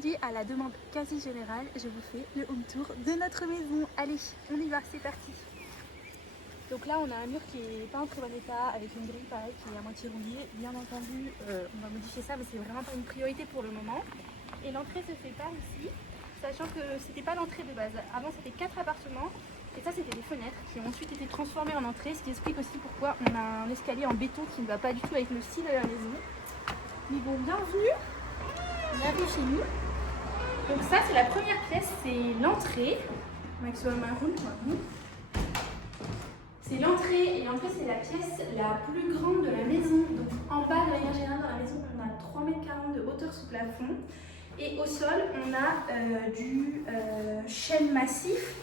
Aujourd'hui, à la demande quasi générale, je vous fais le home tour de notre maison. Allez, on y va, c'est parti. Donc là, on a un mur qui n'est pas en très bon état, avec une grille pareil qui est à moitié rouillée. Bien entendu, on va modifier ça, mais c'est vraiment pas une priorité pour le moment. Et l'entrée se fait par ici, sachant que c'était pas l'entrée de base. Avant, c'était 4 appartements, et ça, c'était des fenêtres qui ont ensuite été transformées en entrée, ce qui explique aussi pourquoi on a un escalier en béton qui ne va pas du tout avec le style de la maison. Mais bon, bienvenue chez nous. Donc ça, c'est la première pièce, c'est l'entrée. Maximum marron pour vous. C'est l'entrée, et l'entrée, c'est la pièce la plus grande de la maison. Donc en bas, de manière générale, dans la maison, on a 3,40 m de hauteur sous plafond. Et au sol, on a du chêne massif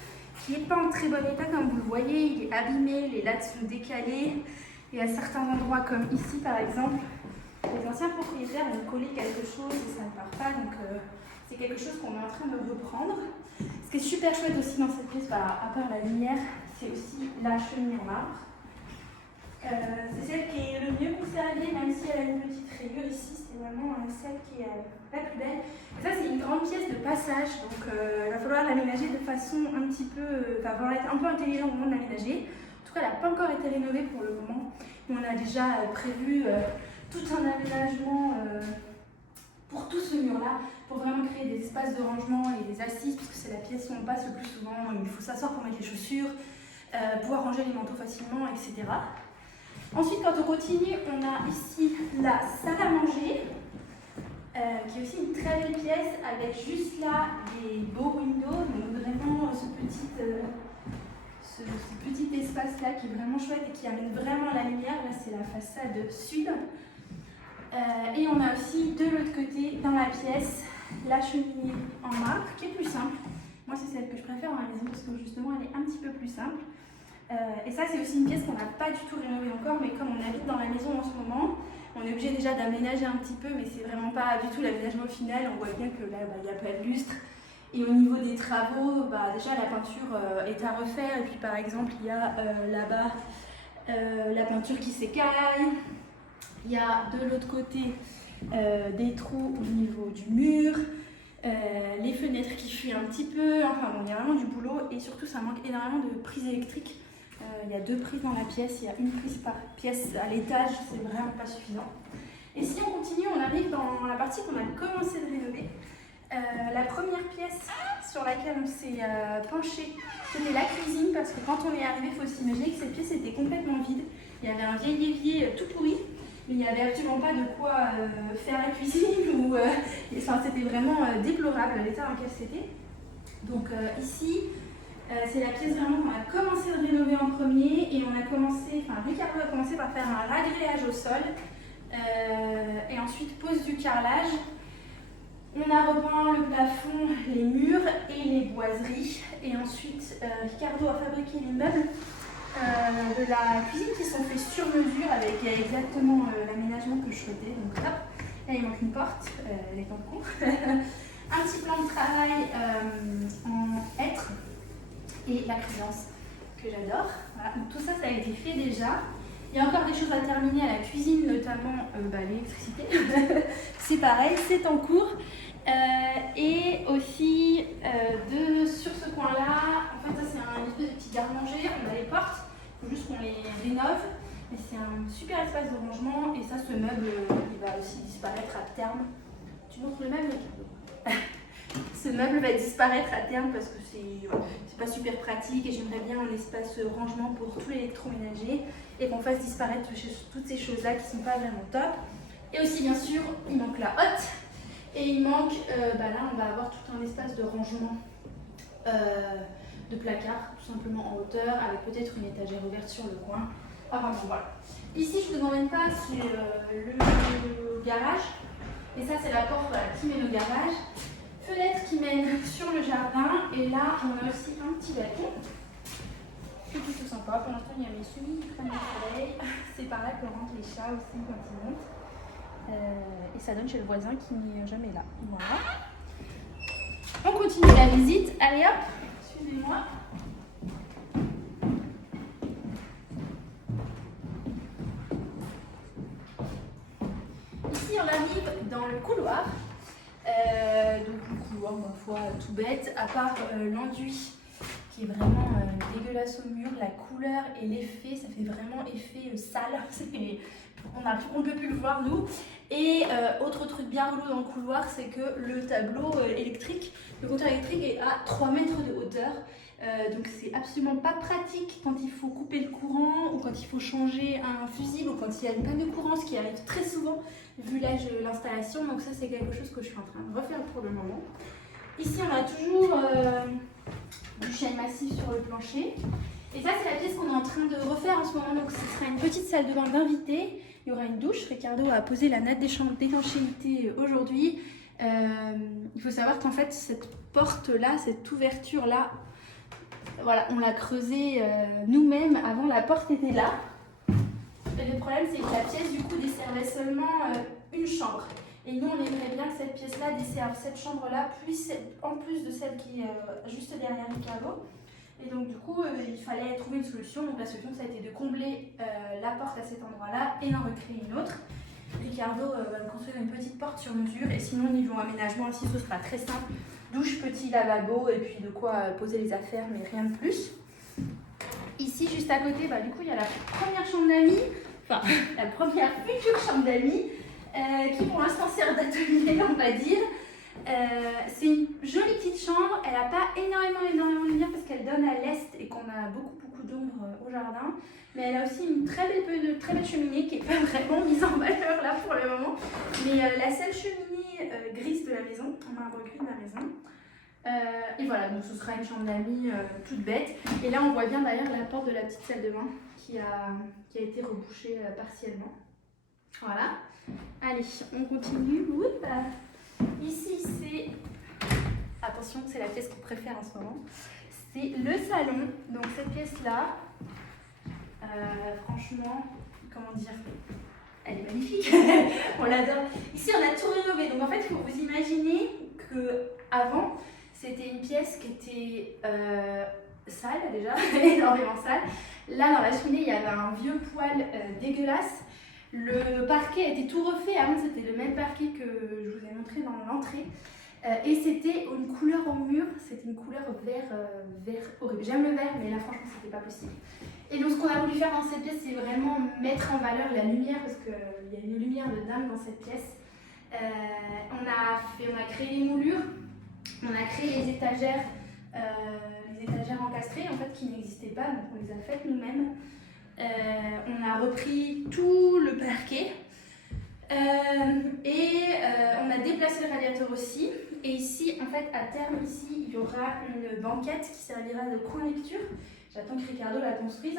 qui n'est pas en très bon état, comme vous le voyez. Il est abîmé, les lattes sont décalées. Et à certains endroits, comme ici par exemple, les anciens propriétaires ont collé quelque chose et ça ne part pas. Donc c'est quelque chose qu'on est en train de reprendre. Ce qui est super chouette aussi dans cette pièce, à part la lumière, c'est aussi la cheminée en marbre. C'est celle qui est le mieux conservée, même si elle a une petite rayure ici, c'est vraiment celle qui est la plus belle. Et ça, c'est une grande pièce de passage, donc il va falloir l'aménager de façon un petit peu, il va falloir être un peu intelligent au moment de l'aménager. En tout cas, elle n'a pas encore été rénovée pour le moment. On a déjà prévu tout un aménagement pour tout ce mur-là, pour vraiment créer des espaces de rangement et des assises, puisque c'est la pièce où on passe le plus souvent. Il faut s'asseoir pour mettre les chaussures, pouvoir ranger les manteaux facilement, etc. Ensuite, quand on continue, on a ici la salle à manger, qui est aussi une très belle pièce, avec juste là des beaux windows, donc vraiment ce petit espace-là qui est vraiment chouette et qui amène vraiment la lumière. Là, c'est la façade sud. Et on a aussi de l'autre côté, dans la pièce, la cheminée en marbre, qui est plus simple. Moi, c'est celle que je préfère dans la maison parce que justement, elle est un petit peu plus simple. Et ça, c'est aussi une pièce qu'on n'a pas du tout rénovée encore, mais comme on habite dans la maison en ce moment, on est obligé déjà d'aménager un petit peu, mais c'est vraiment pas du tout l'aménagement final. On voit bien que là, il n'y a pas de lustre. Et au niveau des travaux, déjà la peinture est à refaire. Et puis par exemple, il y a là-bas la peinture qui s'écaille. Il y a de l'autre côté des trous au niveau du mur, les fenêtres qui fuient un petit peu. Enfin bon, il y a vraiment du boulot et surtout ça manque énormément de prises électriques. Il y a 2 prises dans la pièce, il y a une prise par pièce à l'étage, c'est vraiment pas suffisant. Et si on continue, on arrive dans la partie qu'on a commencé de rénover. La première pièce sur laquelle on s'est penché, c'était la cuisine, parce que quand on est arrivé, il faut s'imaginer que cette pièce était complètement vide. Il y avait un vieil évier tout pourri, mais il n'y avait absolument pas de quoi faire la cuisine, c'était vraiment déplorable l'état dans lequel c'était. Donc ici, c'est la pièce vraiment qu'on a commencé de rénover en premier, et Ricardo a commencé par faire un ragréage au sol, et ensuite pose du carrelage. On a repeint le plafond, les murs et les boiseries. Et ensuite, Ricardo a fabriqué les meubles de la cuisine qui sont faits sur mesure avec exactement l'aménagement que je souhaitais. Donc hop, là il manque une porte, elle est en cours. Un petit plan de travail en hêtre et la créance que j'adore. Voilà. Donc tout ça, ça a été fait déjà. Il y a encore des choses à terminer à la cuisine, notamment l'électricité. C'est pareil, c'est en cours. Et aussi sur ce coin-là, en fait ça c'est un espèce de petit garde-manger, on a les portes, il faut juste qu'on les rénove. Mais c'est un super espace de rangement et ça, ce meuble, il va aussi disparaître à terme. Tu montres le meuble, Ricardo? Ce meuble va disparaître à terme parce que c'est pas super pratique et j'aimerais bien un espace rangement pour tout l'électroménager et qu'on fasse disparaître toutes ces choses-là qui sont pas vraiment top. Et aussi bien sûr, il manque la hotte et il manque, là on va avoir tout un espace de rangement de placards, tout simplement en hauteur, avec peut-être une étagère ouverte sur le coin. Enfin bon, voilà. Ici, je ne vous emmène pas sur le garage, et ça c'est la porte qui mène au garage. Fenêtre qui mène sur le jardin, et là on a aussi un petit balcon. C'est plutôt sympa. Pour l'instant, il y a mes soumis qui prennent le soleil. C'est par là que rentrent les chats aussi quand ils montent. Et ça donne chez le voisin qui n'est jamais là. Voilà. On continue la visite. Allez hop, suivez-moi. Ici, on arrive dans le couloir. Donc vous fois tout bête, à part l'enduit qui est vraiment dégueulasse au mur, la couleur et l'effet, ça fait vraiment effet sale, on ne peut plus le voir nous. Et autre truc bien relou dans le couloir, c'est que le tableau électrique, le compteur électrique est à 3 mètres de hauteur. Donc c'est absolument pas pratique quand il faut couper le courant ou quand il faut changer un fusible ou quand il y a une panne de courant, ce qui arrive très souvent vu l'âge de l'installation. Donc ça c'est quelque chose que je suis en train de refaire pour le moment. Ici on a toujours du chêne massif sur le plancher. Et ça c'est la pièce qu'on est en train de refaire en ce moment. Donc ce sera une petite salle de bain d'invités. Il y aura une douche. Ricardo a posé la natte d'étanchéité aujourd'hui. Il faut savoir qu'en fait cette porte là, cette ouverture là, voilà, on l'a creusée nous-mêmes. Avant, la porte était là. Et le problème, c'est que la pièce, du coup, desservait seulement une chambre. Et nous, on aimerait bien que cette pièce-là desserve cette chambre-là, puis en plus de celle qui est juste derrière Ricardo. Et donc, du coup, il fallait trouver une solution. Donc, la solution, ça a été de combler la porte à cet endroit-là et d'en recréer une autre. Ricardo va me construire une petite porte sur mesure. Et sinon, niveau aménagement, ici, ce sera très simple. Douche, petit lavabo et puis de quoi poser les affaires, mais rien de plus. Ici, juste à côté, du coup, il y a la première chambre d'amis, enfin, la première future chambre d'amis, qui pour l'instant sert d'atelier, on va dire. C'est une jolie petite chambre, elle n'a pas énormément de lumière parce qu'elle donne à l'est et qu'on a beaucoup d'ombre au jardin. Mais elle a aussi une très belle cheminée qui n'est pas vraiment mise en valeur là pour le moment. Mais la seule cheminée grise de la maison, on a un recul de la maison. Et voilà, donc ce sera une chambre d'amis toute bête. Et là on voit bien d'ailleurs la porte de la petite salle de bain qui a été rebouchée partiellement. Voilà. Allez, on continue. Oui, ici c'est... Attention, c'est la pièce qu'on préfère en ce moment. C'est le salon. Donc cette pièce-là, franchement, comment dire, elle est magnifique. On l'adore. Ici, on a tout rénové. Donc en fait, il faut vous imaginer qu'avant, c'était une pièce qui était sale déjà, énormément sale. Là, dans la cheminée, il y avait un vieux poêle dégueulasse. Le parquet était tout refait. Avant, c'était le même parquet que je vous ai montré dans l'entrée. Et c'était une couleur au mur, c'était une couleur vert horrible. J'aime le vert, mais là, franchement, c'était pas possible. Et donc, ce qu'on a voulu faire dans cette pièce, c'est vraiment mettre en valeur la lumière, parce qu'il y a une lumière de dingue dans cette pièce. On a créé les moulures, on a créé les étagères encastrées, en fait, qui n'existaient pas, donc on les a faites nous-mêmes. On a repris tout le parquet. On a déplacé le radiateur aussi. Et ici, en fait, à terme, ici, il y aura une banquette qui servira de coin lecture. J'attends que Ricardo la construise,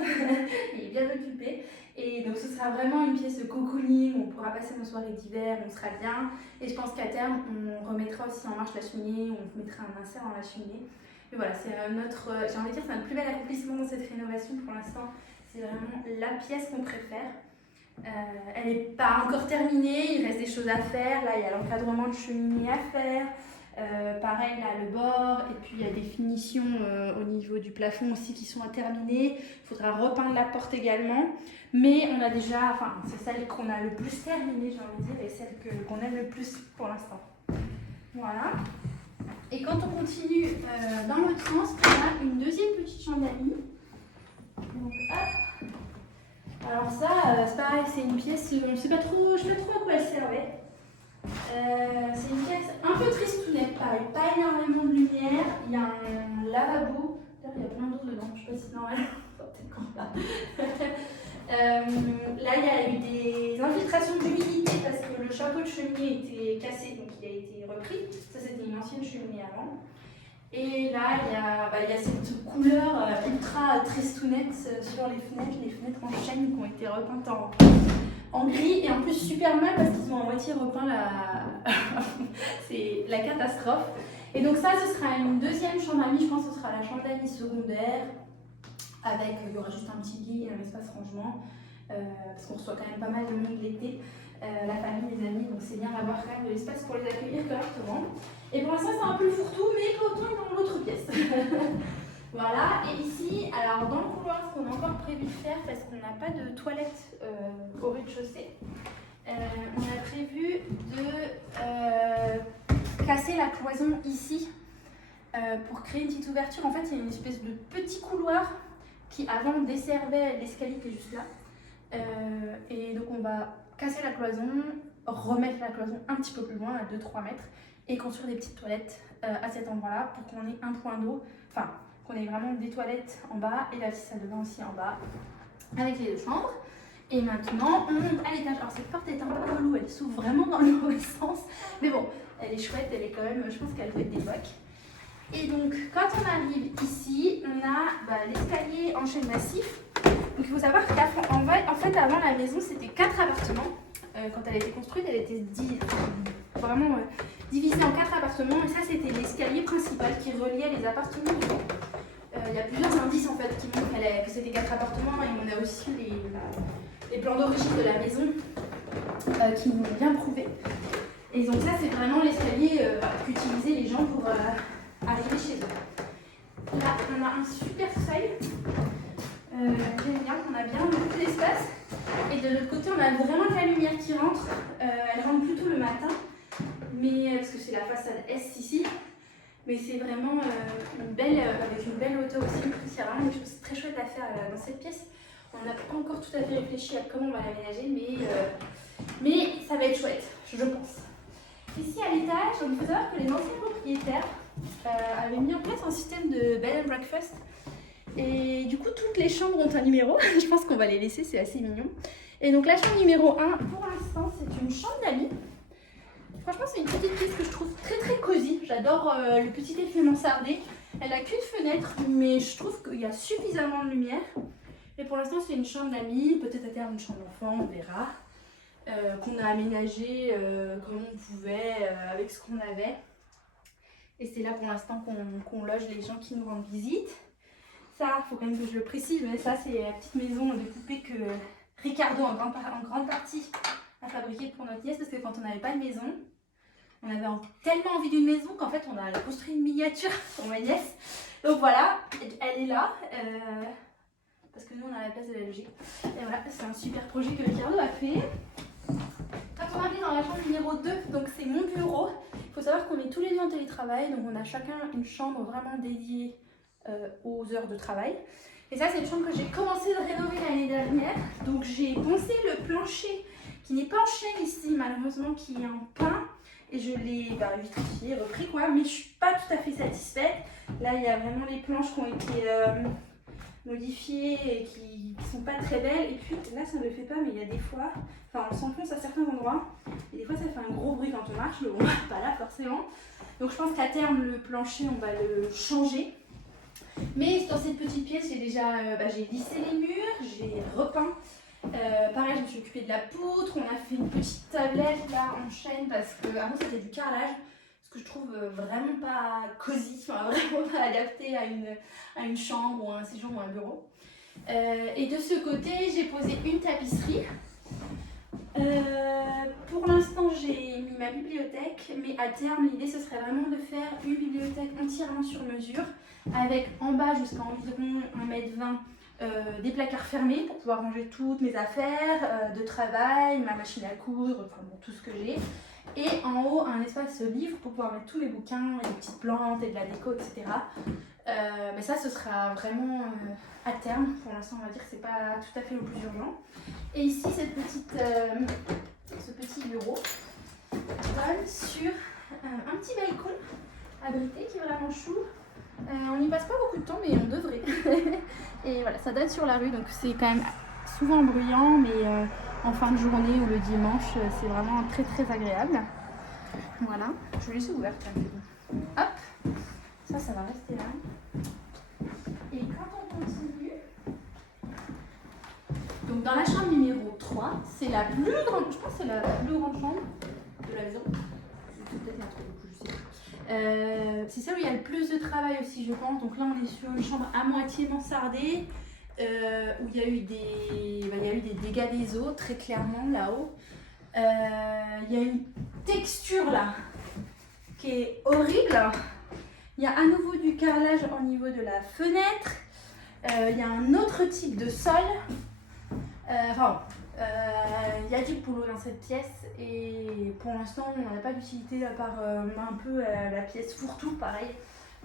il est bien occupé. Et donc, ce sera vraiment une pièce de cocooning, on pourra passer nos soirées d'hiver, on sera bien. Et je pense qu'à terme, on remettra aussi en marche la cheminée, on mettra un insert dans la cheminée. Mais voilà, c'est notre, j'ai envie de dire, c'est notre plus bel accomplissement dans cette rénovation pour l'instant. C'est vraiment la pièce qu'on préfère. Elle n'est pas encore terminée, il reste des choses à faire. Là, il y a l'encadrement de cheminée à faire. Pareil, là, le bord. Et puis, il y a des finitions au niveau du plafond aussi qui sont à terminer. Il faudra repeindre la porte également. Mais on a déjà, enfin, c'est celle qu'on a le plus terminée, j'ai envie de dire, et celle qu'on aime le plus pour l'instant. Voilà. Et quand on continue dans l'autre sens, on a une deuxième petite chambre d'amis. Donc, hop. Alors ça, c'est pareil, c'est une pièce, je ne sais pas trop à quoi elle servait. C'est une pièce un peu tristounette, pareil, pas énormément de lumière. Il y a un lavabo, d'ailleurs il y a plein d'eau dedans, je ne sais pas si c'est normal, peut-être qu'on va. Là il y a eu des infiltrations d'humidité parce que le chapeau de cheminée était cassé, donc il a été repris. Ça c'était une ancienne cheminée avant. Et là, il y a cette couleur ultra tristounette sur les fenêtres en chêne qui ont été repeintes en gris. Et en plus, super mal parce qu'ils ont à moitié repeint c'est la catastrophe. Et donc ça, ce sera une deuxième chambre d'amis. Je pense que ce sera la chambre d'amis secondaire. Il y aura juste un petit lit et un espace rangement. Parce qu'on reçoit quand même pas mal de monde l'été. La famille, les amis, donc c'est bien d'avoir quand même de l'espace pour les accueillir correctement. Et pour l'instant, c'est un peu le fourre-tout, mais autant dans l'autre pièce. Voilà, et ici, alors dans le couloir, ce qu'on a encore prévu de faire, parce qu'on n'a pas de toilette au rez-de-chaussée, on a prévu de casser la cloison ici pour créer une petite ouverture. En fait, il y a une espèce de petit couloir qui avant desservait l'escalier qui est juste là. Et donc on va casser la cloison, remettre la cloison un petit peu plus loin, à 2-3 mètres, et construire des petites toilettes à cet endroit-là pour qu'on ait un point d'eau, enfin qu'on ait vraiment des toilettes en bas et la petite salle de bain aussi en bas, avec les 2 chambres. Et maintenant, on monte à l'étage. Alors cette porte est un peu relou, elle s'ouvre vraiment dans le mauvais sens, mais bon, elle est chouette, elle est quand même, je pense qu'elle doit être d'époque. Et donc, quand on arrive ici, on a l'escalier en chêne massif. Donc, il faut savoir qu'en fait, avant la maison, c'était 4 appartements. Quand elle a été construite, elle était vraiment divisée en 4 appartements. Et ça, c'était l'escalier principal qui reliait les appartements dedans. Il y a plusieurs indices en fait qui montrent que c'était 4 appartements. Et on a aussi les plans d'origine de la maison qui nous l'ont bien prouvé. Et donc, ça, c'est vraiment l'escalier qu'utilisaient les gens pour arriver chez eux. Là, on a un super seuil. J'aime bien qu'on a bien beaucoup d'espace. Et de l'autre côté, on a vraiment de la lumière qui rentre. Elle rentre plutôt le matin, mais, parce que c'est la façade Est ici. Mais c'est vraiment avec une belle hauteur aussi. Il y a vraiment des choses très chouettes à faire dans cette pièce. On n'a pas encore tout à fait réfléchi à comment on va l'aménager, mais ça va être chouette, je pense. Ici à l'étage, il faut savoir que les anciens propriétaires avaient mis en place un système de bed and breakfast. Et du coup, toutes les chambres ont un numéro. Je pense qu'on va les laisser, c'est assez mignon. Et donc la chambre numéro 1, pour l'instant, c'est une chambre d'amis. Franchement, c'est une petite pièce que je trouve très très cosy. J'adore le petit effet mansardé. Elle n'a qu'une fenêtre, mais je trouve qu'il y a suffisamment de lumière. Et pour l'instant, c'est une chambre d'amis, peut-être à terme une chambre d'enfant, on verra. Qu'on a aménagé comme on pouvait, avec ce qu'on avait. Et c'est là pour l'instant qu'on loge les gens qui nous rendent visite. Ça, il faut quand même que je le précise, mais ça, c'est la petite maison de poupée que Ricardo, en grande partie, a fabriquée pour notre nièce, parce que quand on n'avait pas de maison, on avait tellement envie d'une maison qu'en fait, on a construit une miniature pour ma nièce. Donc voilà, elle est là, parce que nous, on a la place de la loger. Et voilà, c'est un super projet que Ricardo a fait. Quand on arrive dans la chambre numéro 2, donc c'est mon bureau, il faut savoir qu'on est tous les deux en télétravail, donc on a chacun une chambre vraiment dédiée aux heures de travail. Et ça, c'est une chambre que j'ai commencé de rénover l'année dernière. Donc j'ai poncé le plancher qui n'est pas en chêne ici, malheureusement, qui est en pin. Et je l'ai vitrifié, repris quoi, mais je suis pas tout à fait satisfaite. Là, il y a vraiment les planches qui ont été modifiées et qui sont pas très belles. Et puis là, ça ne le fait pas, mais il y a des fois, enfin, on s'enfonce à certains endroits. Et des fois, ça fait un gros bruit quand on marche, mais bon, pas là forcément. Donc je pense qu'à terme, le plancher, on va le changer. Mais dans cette petite pièce, j'ai déjà j'ai lissé les murs, j'ai repeint. Pareil, je me suis occupée de la poutre. On a fait une petite tablette là en chêne parce que avant c'était du carrelage, ce que je trouve vraiment pas cosy, vraiment pas adapté à une chambre ou à un séjour ou à un bureau. Et de ce côté, j'ai posé une tapisserie. Pour l'instant, j'ai mis ma bibliothèque, mais à terme, l'idée ce serait vraiment de faire une bibliothèque entièrement sur mesure, avec en bas jusqu'à environ 1,20 m des placards fermés pour pouvoir ranger toutes mes affaires de travail, ma machine à coudre, enfin bon, tout ce que j'ai. Et en haut, un espace livre pour pouvoir mettre tous les bouquins, et des petites plantes et de la déco, etc. Mais ça, ce sera vraiment à terme. Pour l'instant, on va dire que c'est pas tout à fait le plus urgent. Et ici, ce petit bureau donne sur un petit balcon abrité qui est vraiment chou. On n'y passe pas beaucoup de temps, mais on devrait. Et voilà, ça donne sur la rue, donc c'est quand même souvent bruyant, mais en fin de journée ou le dimanche, c'est vraiment très très agréable. Voilà, je laisse ouvert. Hop, ça va rester là. Et quand on continue, donc dans la chambre numéro 3, c'est la plus grande, je pense que c'est la plus grande chambre de la maison. C'est peut-être un truc, je sais pas. C'est celle où il y a le plus de travail aussi, je pense. Donc là, on est sur une chambre à moitié mansardée, où il y a eu des dégâts des eaux, très clairement, là-haut. Il y a une texture là qui est horrible. Il y a à nouveau du carrelage au niveau de la fenêtre. Il y a un autre type de sol. Il y a du boulot dans cette pièce et pour l'instant on n'a pas d'utilité à part un peu la pièce fourre-tout, pareil.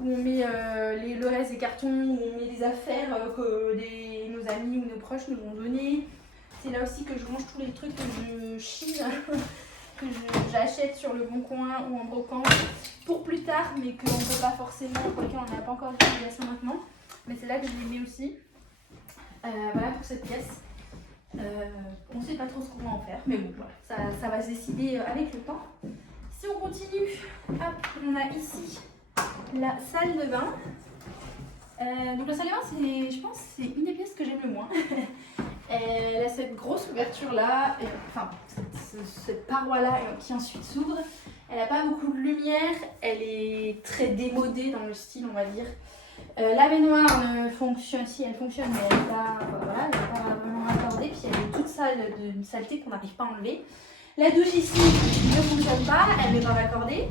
où on met le reste des cartons, où on met les affaires que nos amis ou nos proches nous ont donné. C'est là aussi que je range tous les trucs que je chine, que j'achète sur le Bon Coin ou en brocante pour plus tard, mais qu'on ne peut pas forcément, pour lesquels on n'a pas encore d'utilisation maintenant. Mais c'est là que je les mets aussi. Voilà pour cette pièce. On ne sait pas trop ce qu'on va en faire, mais bon, voilà, ça va se décider avec le temps. Si on continue, hop, on a ici la salle de bain. Donc la salle de bain, je pense, c'est une des pièces que j'aime le moins. Elle a cette grosse ouverture là, enfin cette paroi là qui ensuite s'ouvre. Elle n'a pas beaucoup de lumière, elle est très démodée dans le style, on va dire. La baignoire fonctionne, si elle fonctionne, mais elle n'est pas, voilà, pas vraiment accordée. Puis elle est toute sale d'une saleté qu'on n'arrive pas à enlever. La douche ici ne fonctionne pas, elle n'est pas raccordée.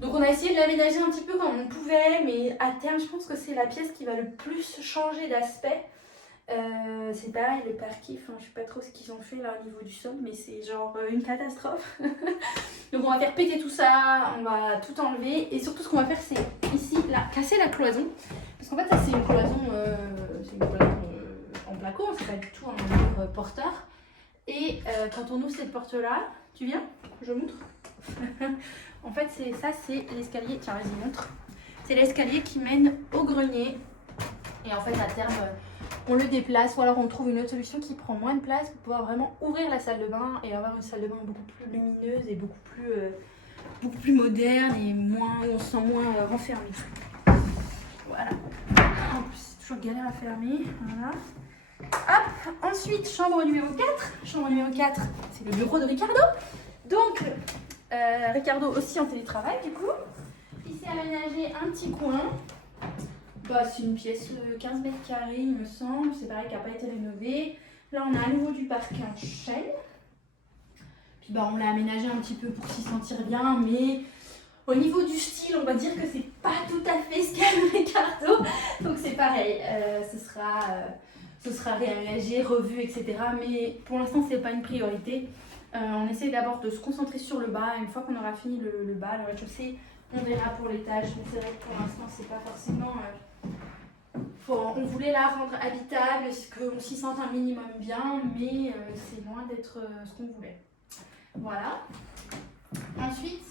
Donc on a essayé de l'aménager un petit peu comme on pouvait, mais à terme je pense que c'est la pièce qui va le plus changer d'aspect. C'est pareil, le parquet, enfin je sais pas trop ce qu'ils ont fait là au niveau du sol, mais c'est genre une catastrophe. Donc on va faire péter tout ça, on va tout enlever, et surtout ce qu'on va faire c'est ici, là, casser la cloison. Parce qu'en fait ça c'est une cloison, en placo, c'est pas du tout un mur porteur. Et quand on ouvre cette porte là, tu viens? Je montre. En fait c'est l'escalier, tiens vas-y montre. C'est l'escalier qui mène au grenier. Et en fait à terme on le déplace ou alors on trouve une autre solution qui prend moins de place pour pouvoir vraiment ouvrir la salle de bain et avoir une salle de bain beaucoup plus lumineuse et beaucoup plus moderne et moins, on se sent moins renfermé. Voilà. En plus c'est toujours galère à fermer. Voilà. Hop, ensuite chambre numéro 4. Chambre numéro 4, c'est le bureau de Ricardo. Donc Ricardo aussi en télétravail du coup. Il s'est aménagé un petit coin. Bah, c'est une pièce 15 mètres carrés il me semble, c'est pareil qui n'a pas été rénové. Là on a à nouveau du parquet en chêne. Puis bah, on l'a aménagé un petit peu pour s'y sentir bien, mais au niveau du style on va dire que c'est pas tout à fait ce qu'aime Ricardo. Donc c'est pareil, ce sera réaménagé, revu, etc. Mais pour l'instant c'est pas une priorité. On essaie d'abord de se concentrer sur le bas. Une fois qu'on aura fini le bas, le rez-de-chaussée, on verra pour l'étage. Mais c'est vrai que pour l'instant c'est pas forcément... on voulait la rendre habitable, qu'on s'y sente un minimum bien, mais c'est loin d'être ce qu'on voulait. Voilà. Ensuite,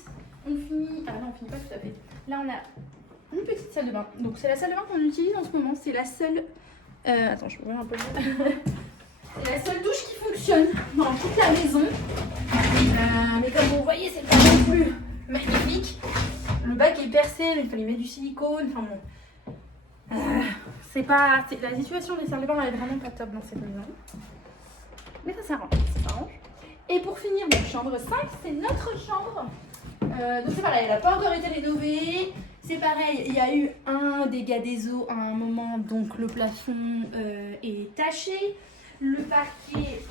on finit... Ah non, on finit pas tout à fait. Là, on a une petite salle de bain. Donc, c'est la salle de bain qu'on utilise en ce moment. C'est la seule... Attends, je vais ouvrir un peu. C'est la seule douche qui fonctionne dans toute la maison. Mais comme vous voyez, c'est pas non plus magnifique. Le bac est percé, mais il fallait mettre du silicone. Enfin bon... la situation des salles de bain elle est vraiment pas top dans cette maison. Mais ça s'arrange, Et pour finir, donc chambre 5, c'est notre chambre. Donc c'est pareil, elle n'a pas encore été rénovée. C'est pareil, il y a eu un dégât des eaux à un moment, donc le plafond est taché. Le parquet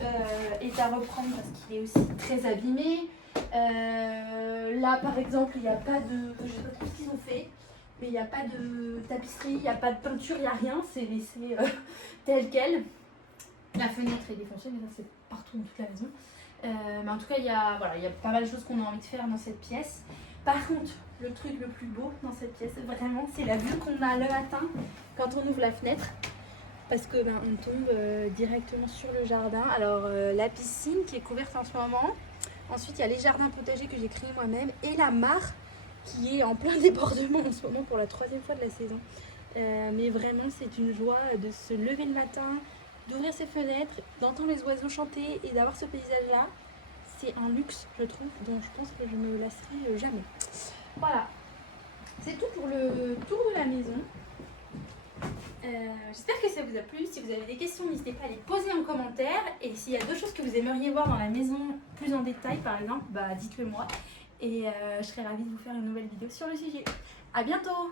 est à reprendre parce qu'il est aussi très abîmé. Là par exemple, il n'y a pas de... Je sais pas trop ce qu'ils ont fait. Mais il n'y a pas de tapisserie, il n'y a pas de peinture, il n'y a rien, c'est laissé tel quel. La fenêtre est défoncée, mais ça c'est partout dans toute la maison. Mais en tout cas, il y a pas mal de choses qu'on a envie de faire dans cette pièce. Par contre, le truc le plus beau dans cette pièce, vraiment, c'est la vue qu'on a le matin quand on ouvre la fenêtre. Parce que on tombe directement sur le jardin. Alors, la piscine qui est couverte en ce moment. Ensuite, il y a les jardins potagers que j'ai créés moi-même et la mare qui est en plein débordement en ce moment pour la 3e fois de la saison. Mais vraiment, c'est une joie de se lever le matin, d'ouvrir ses fenêtres, d'entendre les oiseaux chanter et d'avoir ce paysage-là. C'est un luxe, je trouve, dont je pense que je ne me lasserai jamais. Voilà, c'est tout pour le tour de la maison. J'espère que ça vous a plu. Si vous avez des questions, n'hésitez pas à les poser en commentaire. Et s'il y a d'autres choses que vous aimeriez voir dans la maison plus en détail, par exemple, dites-le moi. Et je serai ravie de vous faire une nouvelle vidéo sur le sujet. À bientôt!